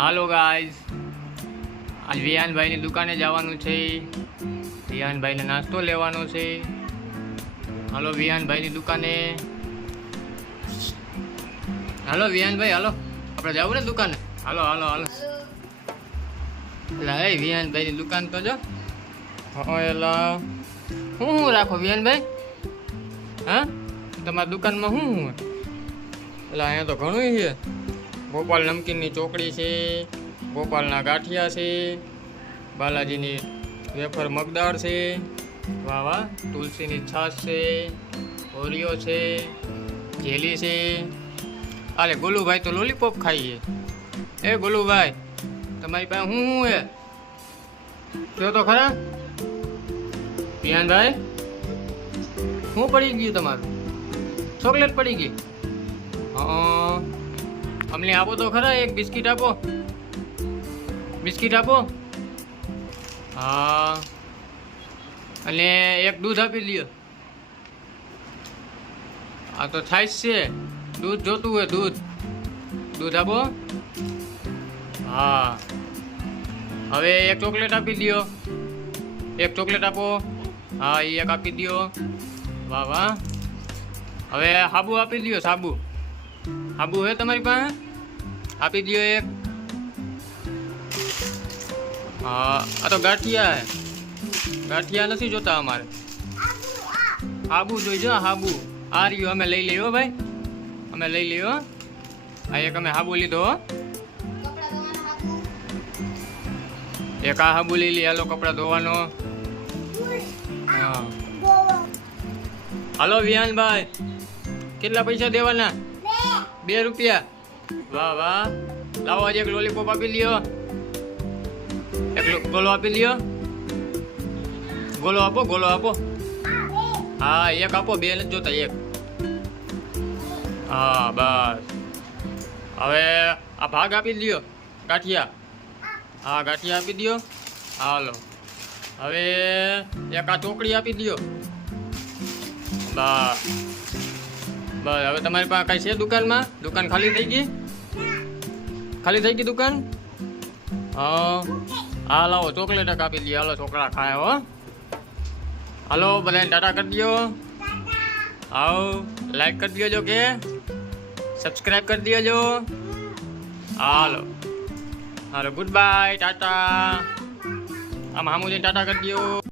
Hello guys. આજ વિહાનભાઈની દુકાને જવાનું છે. વિહાનભાઈને નાસ્તો લેવાનો છે. હાલો વિહાનભાઈની દુકાને. હાલો વિહાનભાઈ, હાલો. આપણે જવું ને દુકાને? હાલો હાલો હાલો. એટલે એ વિહાનભાઈની દુકાન તો જો. હું શું રાખો વિહાનભાઈ? હા? તમારી દુકાનમાં શું શું એટલે અહીંયા તો ઘણું છે. ગોપાલ નમકીનની ચોકડી છે, ગોપાલના ગાંઠિયા છે, બાલાજીની વેફર મગદાળ છે, વાહ તુલસીની છાશ છે, ઓરિયો છે, જેલી છે. અરે ગોલુભાઈ તો લોલીપોપ ખાઈએ એ ગોલુભાઈ, તમારી પાસે શું હું હે? જો તો ખરા? પિયાનભાઈ શું પડી ગયું તમારું? ચોકલેટ પડી ગઈ? હા. અમને આપો તો ખરા એક બિસ્કિટ આપો. બિસ્કિટ આપો. હા. અને એક દૂધ આપી લ્યો. આ તો છાશ છે. દૂધ જોતું હોય દૂધ. દૂધ આપો. હા. હવે એક ચોકલેટ આપી દો એક ચોકલેટ આપો. હા એ એક આપી દો વાહ વાહ. હવે સાબુ આપી દો સાબુ. સાબુ હે તમારી પાસે? આપી દો એક. હા આ તો ગાંઠિયા હે. ગાંઠિયા નથી જોતા અમારે. હાબુ જોઈજો હાબુ. આ રહ્યું અમે લઈ લઈએ હો ભાઈ. અમે લઈ લઈએ હો. આ એક અમે હાબુ લીધો હો. એક આ હાબુ લઈ લઈએ હાલો કપડાં ધોવાનો. હા. હાલો વિહાનભાઈ કેટલા પૈસા દેવાના? બે રૂપિયા. વાહ વાહ. લાવો આજે એક લોલીપોપ આપી લ્યો. એક ગોલો આપી લ્યો. ગોલો આપો ગોલો આપો. હા, એક આપો, બે નથી જોતા, એક. હા, બસ. હવે આ ભાગ આપી દો ગાંઠિયા. હા, ગાંઠિયા આપી દો હાલો. હવે એક આ ચોકડી આપી દો બસ. બસ, હવે તમારી પાસે કઈ છે દુકાનમાં? દુકાન ખાલી થઈ ગઈ? ખાલી થઈ ગઈ દુકાન? હા. લાવો, ચોકલેટ કાપી દઈએ. હાલો, છોકરા ખાય, હો. હાલો, બધાને ટાટા કરી દો આવો લાઈક કરી દેજો કે. સબસ્ક્રાઈબ કરી દેજો હાલો. હાલો ગુડ બાય ટાટા. આમ હામુજી ટાટા કરી દો